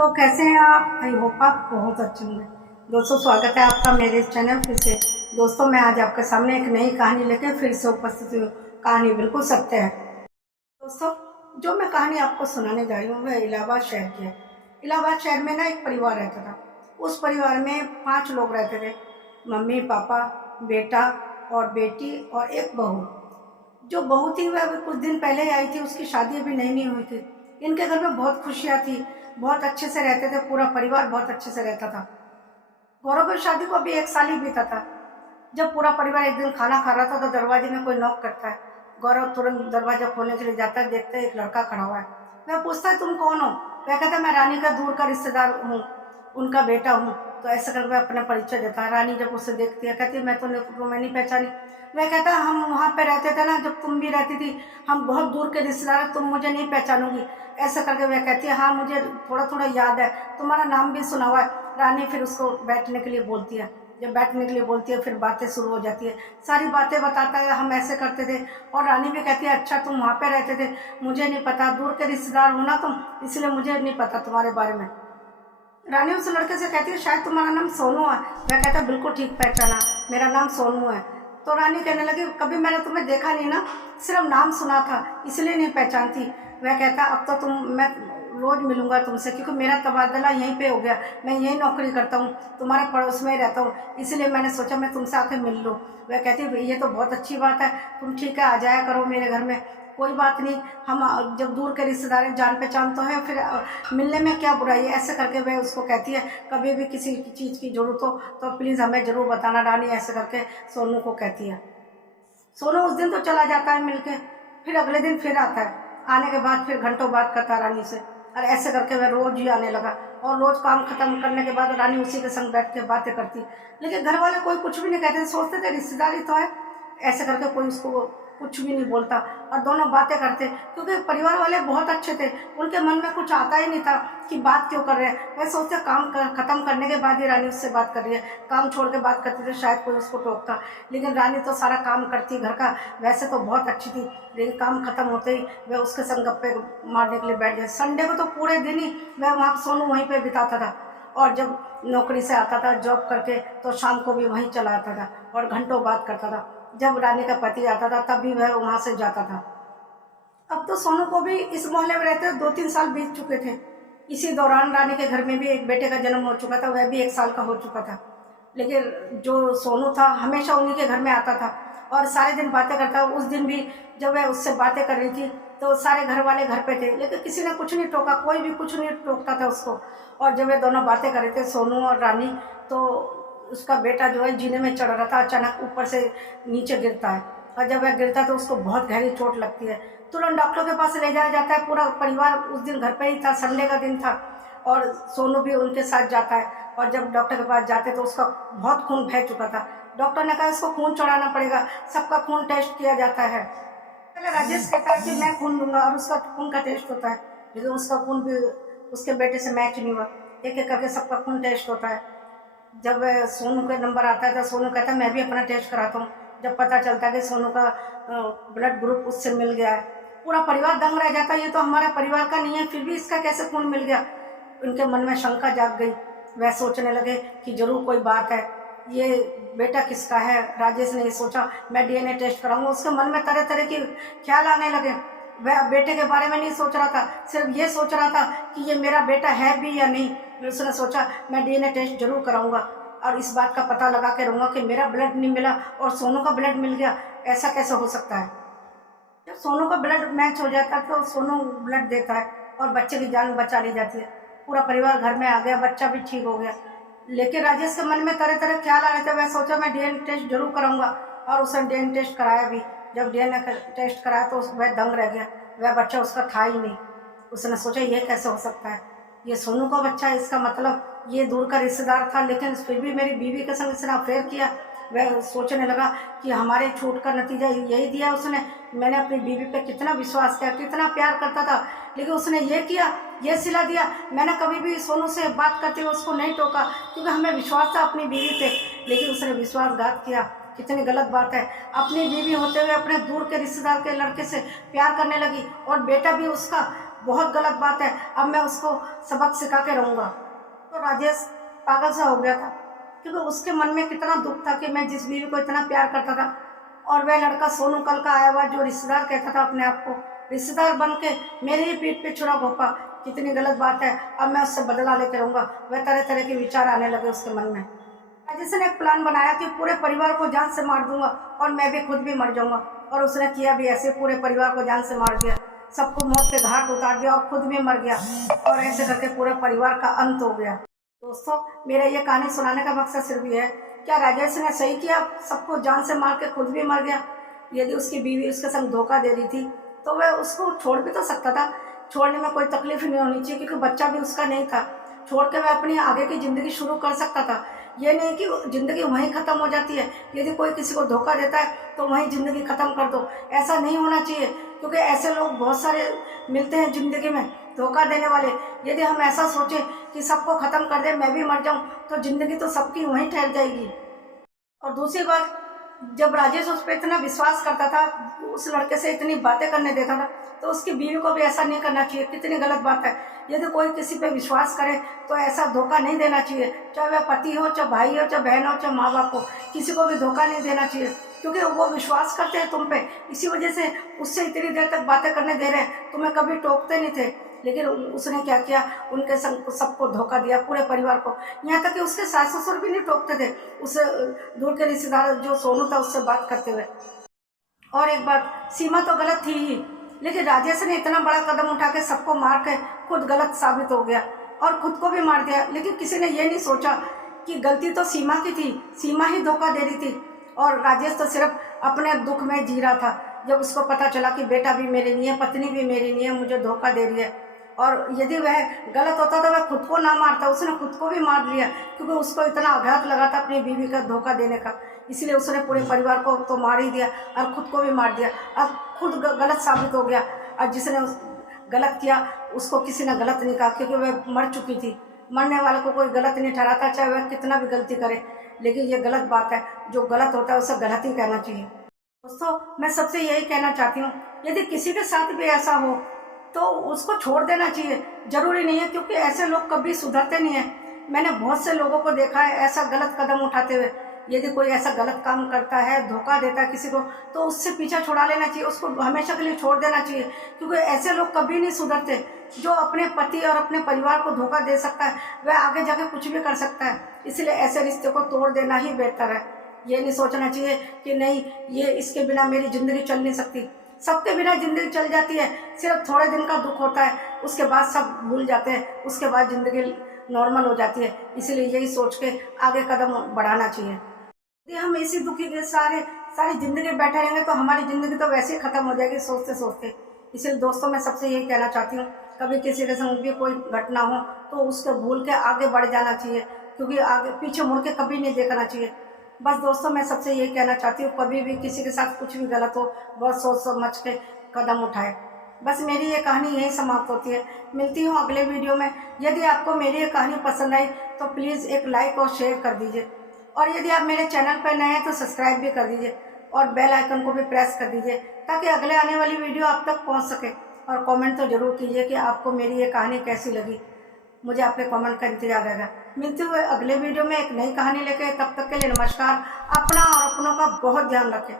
दोस्तों कैसे हैं आप। आई होप आप बहुत अच्छे होंगे। दोस्तों स्वागत है आपका मेरे इस चैनल फिर से। दोस्तों मैं आज आपके सामने एक नई कहानी लेकर फिर से उपस्थित हुई हूँ। कहानी बिल्कुल सत्य है। दोस्तों जो मैं कहानी आपको सुनाने जा रही हूँ वह इलाहाबाद शहर की है। इलाहाबाद शहर में ना एक परिवार रहता था। उस परिवार में 5 लोग रहते थे। मम्मी पापा, बेटा और बेटी और एक बहू। जो बहू थी वह कुछ दिन पहले ही आई थी, उसकी शादी अभी नहीं हुई थी। इनके घर में बहुत खुशियाँ थी, बहुत अच्छे से रहते थे, पूरा परिवार बहुत अच्छे से रहता था। गौरव की शादी को अभी 1 साल ही बीता था। जब पूरा परिवार एक दिन खाना खा रहा था तो दरवाजे में कोई नॉक करता है। गौरव तुरंत दरवाजा खोलने के लिए जाता है, देखते एक लड़का खड़ा हुआ है। वह पूछता है तुम कौन हो। वह कहता है मैं रानी का दूर का रिश्तेदार हूँ, उनका बेटा हूँ। तो ऐसा करके अपना परिचय देता है। रानी जब उसे देखती है कहती है मैं नहीं पहचानी। वह कहता है हम वहाँ पे रहते थे ना जब तुम भी रहती थी, हम बहुत दूर के रिश्तेदार हैं, तुम मुझे नहीं पहचानोगी। ऐसा करके वह कहती है हाँ मुझे थोड़ा थोड़ा याद है, तुम्हारा नाम भी सुना हुआ है। रानी फिर उसको बैठने के लिए बोलती है। जब बैठने के लिए बोलती है फिर बातें शुरू हो जाती है। सारी बातें बताता है हम ऐसे करते थे। और रानी भी कहती है अच्छा तुम वहाँ पे रहते थे, मुझे नहीं पता, दूर के रिश्तेदार हो ना तुम, इसलिए मुझे नहीं पता तुम्हारे बारे में। रानी उस लड़के से कहती है शायद तुम्हारा नाम सोनू है। वह कहता है बिल्कुल ठीक पहचाना, मेरा नाम सोनू है। तो रानी कहने लगी कभी मैंने तुम्हें देखा नहीं ना, सिर्फ नाम सुना था इसलिए नहीं पहचानती। वह कहता अब तो मैं रोज मिलूंगा तुमसे, क्योंकि मेरा तबादला यहीं पे हो गया, मैं यहीं नौकरी करता हूँ, तुम्हारे पड़ोस में ही रहता हूँ, इसलिए मैंने सोचा मैं तुमसे आके मिल लूँ। वह कहती है ये तो बहुत अच्छी बात है, तुम ठीक है आ जाया करो मेरे घर में, कोई बात नहीं, हम जब दूर के रिश्तेदार हैं जान पहचान तो है, फिर मिलने में क्या बुराई है। ऐसे करके वह उसको कहती है कभी भी किसी चीज़ की ज़रूरत हो तो प्लीज़ हमें ज़रूर बताना। रानी ऐसे करके सोनू को कहती है। सोनू उस दिन तो चला जाता है मिलके, फिर अगले दिन फिर आता है। आने के बाद फिर घंटों बात करता है रानी से, और ऐसे करके वह रोज ही आने लगा। और रोज काम खत्म करने के बाद रानी उसी के संग बैठ के बातें करती। लेकिन घर वाले कोई कुछ भी नहीं कहते, सोचते थे रिश्तेदारी तो है, ऐसे करके कोई उसको कुछ भी नहीं बोलता। और दोनों बातें करते, क्योंकि परिवार वाले बहुत अच्छे थे, उनके मन में कुछ आता ही नहीं था कि बात क्यों कर रहे हैं। वह सोचते काम खत्म करने के बाद ही रानी उससे बात कर रही है, काम छोड़ के बात करती थी शायद कोई उसको टोकता। लेकिन रानी तो सारा काम करती घर का, वैसे तो बहुत अच्छी थी, लेकिन काम खत्म होते ही वह उसके संग गप्पे मारने के लिए बैठ जाती। संडे को तो पूरे दिन ही वह वहाँ सोनू वहीं पर बिताता था। और जब नौकरी से आता था जॉब करके तो शाम को भी वहीं चला आता था और घंटों बात करता था। जब रानी का पति आता था तब भी वह वहाँ से जाता था। अब तो सोनू को भी इस मोहल्ले में रहते 2-3 साल बीत चुके थे। इसी दौरान रानी के घर में भी एक बेटे का जन्म हो चुका था, वह भी 1 साल का हो चुका था। लेकिन जो सोनू था हमेशा उन्हीं के घर में आता था और सारे दिन बातें करता। उस दिन भी जब वह उससे बातें कर रही थी तो सारे घर वाले घर पे थे, लेकिन किसी ने कुछ नहीं टोका, कोई भी कुछ नहीं टोकता था उसको। और जब वे दोनों बातें कर रहे थे सोनू और रानी, तो उसका बेटा जो है जीने में चढ़ रहा था, अचानक ऊपर से नीचे गिरता है। और जब वह गिरता है तो उसको बहुत गहरी चोट लगती है। तुरंत डॉक्टर के पास ले जाया जाता है। पूरा परिवार उस दिन घर पे ही था, संडे का दिन था और सोनू भी उनके साथ जाता है। और जब डॉक्टर के पास जाते तो उसका बहुत खून बह चुका था। डॉक्टर ने कहा इसको खून चढ़ाना पड़ेगा, सबका खून टेस्ट किया जाता है। पहले राजेश कहता है कि मैं खून दूंगा और उसका खून का टेस्ट होता है, लेकिन उसका खून भी उसके बेटे से मैच नहीं हुआ। एक एक करके सबका खून टेस्ट होता है। जब सोनू का नंबर आता है तो सोनू कहता है मैं भी अपना टेस्ट कराता हूँ। जब पता चलता है कि सोनू का ब्लड ग्रुप उससे मिल गया है, पूरा परिवार दंग रह जाता है, ये तो हमारे परिवार का नहीं है, फिर भी इसका कैसे खून मिल गया। उनके मन में शंका जाग गई। वह सोचने लगे कि जरूर कोई बात है, ये बेटा किसका है। राजेश ने ये सोचा मैं डीएनए टेस्ट कराऊंगा। उसके मन में तरह तरह के ख्याल आने लगे। वह बेटे के बारे में नहीं सोच रहा था, सिर्फ ये सोच रहा था कि ये मेरा बेटा है भी या नहीं। उसने सोचा मैं डीएनए टेस्ट जरूर कराऊंगा और इस बात का पता लगा के रहूँगा कि मेरा ब्लड नहीं मिला और सोनू का ब्लड मिल गया, ऐसा कैसे हो सकता है। जब सोनू का ब्लड मैच हो जाता है तो सोनू ब्लड देता है और बच्चे की जान बचा ली जाती है। पूरा परिवार घर में आ गया, बच्चा भी ठीक हो गया। लेकिन राजेश के मन में तरह तरह ख्याल आ रहे थे। वह सोचा मैं डीएनए टेस्ट जरूर कराऊंगा और उसने डीएनए टेस्ट कराया भी। जब डीएनए टेस्ट कराया तो वह दंग रह गया, वह बच्चा उसका था ही नहीं। उसने सोचा ये कैसे हो सकता है, ये सोनू का बच्चा है, इसका मतलब ये दूर का रिश्तेदार था, लेकिन फिर भी मेरी बीवी के संग इसने अफेयर किया। वह सोचने लगा कि हमारे छूट का नतीजा यही दिया उसने। मैंने अपनी बीवी पे कितना विश्वास किया, कितना प्यार करता था, लेकिन उसने ये किया, ये सिला दिया। मैंने कभी भी सोनू से बात करते हुए उसको नहीं टोका, क्योंकि हमें विश्वास था अपनी बीवी पे, लेकिन उसने विश्वासघात किया। कितनी गलत बात है। अपनी बीवी होते हुए अपने दूर के रिश्तेदार के लड़के से प्यार करने लगी और बेटा भी उसका बहुत गलत बात है, अब मैं उसको सबक सिखा के रहूँगा। तो राजेश पागल सा हो गया था, क्योंकि उसके मन में कितना दुख था कि मैं जिस बीवी को इतना प्यार करता था और वह लड़का सोनू कल का आया हुआ जो रिश्तेदार कहता था अपने आप को, रिश्तेदार बन के मेरे ही पीठ पे छुरा घोंपा। कितनी गलत बात है, अब मैं उससे बदला लेके रहूँगा। वह तरह तरह के विचार आने लगे उसके मन में। राजेश ने एक प्लान बनाया कि पूरे परिवार को जान से मार दूंगा और मैं भी खुद भी मर जाऊंगा, और उसने किया भी ऐसे, पूरे परिवार को जान से मार दिया, सबको मौत के घाट उतार दिया और खुद भी मर गया, और ऐसे करके पूरे परिवार का अंत हो गया। दोस्तों, मेरा ये कहानी सुनाने का मकसद सिर्फ ये है, क्या राजेश ने सही किया, सबको जान से मार के खुद भी मर गया? यदि उसकी बीवी उसके संग धोखा दे रही थी तो वह उसको छोड़ भी तो सकता था। छोड़ने में कोई तकलीफ नहीं होनी चाहिए, क्योंकि बच्चा भी उसका नहीं था। छोड़ के वह अपनी आगे की ज़िंदगी शुरू कर सकता था। ये नहीं कि ज़िंदगी वहीं ख़त्म हो जाती है। यदि कोई किसी को धोखा देता है तो वहीं ज़िंदगी ख़त्म कर दो, ऐसा नहीं होना चाहिए, क्योंकि ऐसे लोग बहुत सारे मिलते हैं ज़िंदगी में, धोखा देने वाले। यदि हम ऐसा सोचें कि सबको ख़त्म कर दे, मैं भी मर जाऊं, तो ज़िंदगी तो सबकी वहीं ठहर जाएगी। और दूसरी बात, जब राजेश उस पर इतना विश्वास करता था, उस लड़के से इतनी बातें करने देता था, तो उसकी बीवी को भी ऐसा नहीं करना चाहिए। कितनी गलत बात है। यदि कोई किसी पे विश्वास करे तो ऐसा धोखा नहीं देना चाहिए, चाहे वह पति हो, चाहे भाई हो, चाहे बहन हो, चाहे माँ बाप हो, किसी को भी धोखा नहीं देना चाहिए, क्योंकि वो विश्वास करते हैं तुम पे, इसी वजह से उससे इतनी देर तक बातें करने दे रहे हैं। तुम्हें कभी टोकते नहीं थे, लेकिन उसने क्या किया, उनके संग सबको धोखा दिया, पूरे परिवार को। यहाँ तक कि उसके सास ससुर भी नहीं टोकते थे, उससे दूर के रिश्तेदार जो सोनू था उससे बात करते हुए। और एक बात, सीमा तो गलत थी ही, लेकिन राजेश ने इतना बड़ा कदम उठा के सबको मार के खुद गलत साबित हो गया और खुद को भी मार दिया। लेकिन किसी ने ये नहीं सोचा कि गलती तो सीमा की थी, सीमा ही धोखा दे रही थी, और राजेश तो सिर्फ अपने दुख में जी रहा था। जब उसको पता चला कि बेटा भी मेरे नहीं है, पत्नी भी मेरी नहीं है, मुझे धोखा दे रही है, और यदि वह गलत होता तो वह खुद को ना मारता, उसने खुद को भी मार लिया, क्योंकि उसको इतना आघात लगा था अपनी बीवी का धोखा देने का। इसलिए उसने पूरे परिवार को तो मार ही दिया और खुद को भी मार दिया। अब खुद गलत साबित हो गया, और जिसने गलत किया उसको किसी ने गलत नहीं कहा, क्योंकि वह मर चुकी थी। मरने वाले को कोई गलत नहीं ठहराता, चाहे वह कितना भी गलती करे। लेकिन ये गलत बात है, जो गलत होता है उसे गलत ही कहना चाहिए। दोस्तों, मैं सबसे यही कहना चाहती हूँ, यदि किसी के साथ भी ऐसा हो तो उसको छोड़ देना चाहिए। जरूरी नहीं है, क्योंकि ऐसे लोग कभी सुधरते नहीं हैं। मैंने बहुत से लोगों को देखा है ऐसा गलत कदम उठाते हुए। यदि कोई ऐसा गलत काम करता है, धोखा देता है किसी को, तो उससे पीछा छुड़ा लेना चाहिए, उसको हमेशा के लिए छोड़ देना चाहिए, क्योंकि ऐसे लोग कभी नहीं सुधरते। जो अपने पति और अपने परिवार को धोखा दे सकता है, वह आगे जाके कुछ भी कर सकता है। इसलिए ऐसे रिश्ते को तोड़ देना ही बेहतर है। ये नहीं सोचना चाहिए कि नहीं, ये इसके बिना मेरी ज़िंदगी चल नहीं सकती। सबके बिना ज़िंदगी चल जाती है, सिर्फ थोड़े दिन का दुख होता है, उसके बाद सब भूल जाते हैं, उसके बाद ज़िंदगी नॉर्मल हो जाती है। इसीलिए यही सोच के आगे कदम बढ़ाना चाहिए। यदि हम इसी दुखी के सारी ज़िंदगी बैठे रहेंगे तो हमारी ज़िंदगी तो वैसे ही ख़त्म हो जाएगी सोचते सोचते। इसलिए दोस्तों, मैं सबसे यही कहना चाहती हूँ, कभी किसी के संग भी कोई घटना हो तो उसको भूल के आगे बढ़ जाना चाहिए, क्योंकि आगे पीछे मुड़ के कभी नहीं देखना चाहिए। बस दोस्तों, मैं सबसे यही कहना चाहती हूँ, कभी भी किसी के साथ कुछ भी गलत हो, बहुत सोच समझ के कदम उठाए। बस मेरी ये कहानी यही समाप्त होती है। मिलती हूँ अगले वीडियो में। यदि आपको मेरी ये कहानी पसंद आई तो प्लीज़ एक लाइक और शेयर कर दीजिए, और यदि आप मेरे चैनल पर नए हैं तो सब्सक्राइब भी कर दीजिए, और बेल आइकन को भी प्रेस कर दीजिए, ताकि अगले आने वाली वीडियो आप तक पहुँच सके। और कमेंट तो ज़रूर कीजिए कि आपको मेरी ये कहानी कैसी लगी। मुझे आपके कमेंट का इंतजार रहेगा। मिलते हुए अगले वीडियो में एक नई कहानी लेकर, तब तक के लिए नमस्कार। अपना और अपनों का बहुत ध्यान रखें।